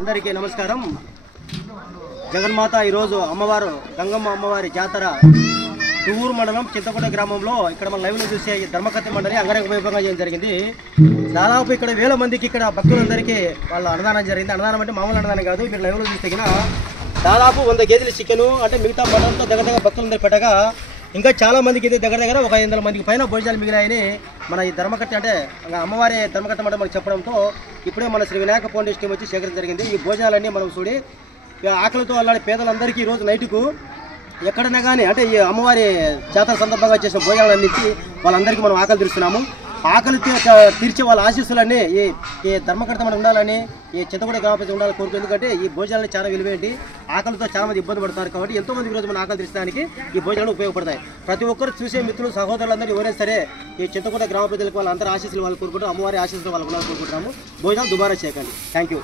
అందరికీ నమస్కారం. జగన్మాత ఈరోజు అమ్మవారు గంగమ్మ అమ్మవారి జాతర తువ్వూరు మండలం చింతకొండ గ్రామంలో ఇక్కడ మన లైవ్లో చూసే ధర్మకర్త మండలి అంగరంగ వైభవంగా చేయడం జరిగింది. దాదాపు ఇక్కడ వేల మందికి ఇక్కడ భక్తులందరికీ వాళ్ళ అన్నదానం జరిగింది. అన్నదానం అంటే మామూలు అన్నదానం కాదు. మీరు లైవ్లో చూస్తే దాదాపు 100 కేజీల చికెను అంటే మిగతా మటన్తో దగ్గర భక్తులందరూ పెట్టగా ఇంకా చాలా మందికి ఇది దగ్గర ఒక 500 మందికి పైన భోజనాలు మిగిలాయని మన ఈ ధర్మకర్త అంటే అమ్మవారి ధర్మకర్త మండలి మనకు చెప్పడంతో ఇప్పుడే మన శ్రీ వినాయక ఫౌండేషన్ టీం వచ్చి సేకరించడం జరిగింది. ఈ భోజనాలన్నీ మనం చూడి ఆకలితో అల్లాడే పేదలందరికీ ఈరోజు నైట్కు ఎక్కడైనా కానీ అంటే ఈ అమ్మవారి జాతర సందర్భంగా చేసిన భోజనాలన్నీ ఇచ్చి వాళ్ళందరికీ మనం ఆకలి తీరుస్తున్నాము. ఆకలి తీర్చే వాళ్ళ ఆశీస్సులన్నీ ఈ ధర్మకర్త మనం ఉండాలని ఈ చింతకొండ గ్రామ ప్రజలు ఉండాలని కోరుకు. ఎందుకంటే ఈ భోజనాలు చాలా విలువేంటి, ఆకలితో చాలా మంది ఇబ్బంది పడతారు కాబట్టి ఎంతోమంది ఈరోజు మన ఆకలి తీర్చడానికి ఈ భోజనాలు ఉపయోగపడతాయి. ప్రతి ఒక్కరు చూసే మిత్రులు సహోదరులందరూ ఎవరైనా సరే ఈ చింతకొండ గ్రామ ప్రజలకు వాళ్ళందరూ ఆశీస్సులు వాళ్ళు కోరుకుంటూ అమ్మవారి ఆశీస్సులు వాళ్ళు ఉండాలని కోరుకుంటున్నాము. భోజనాలు దుబారా చేయకండి. Thank you.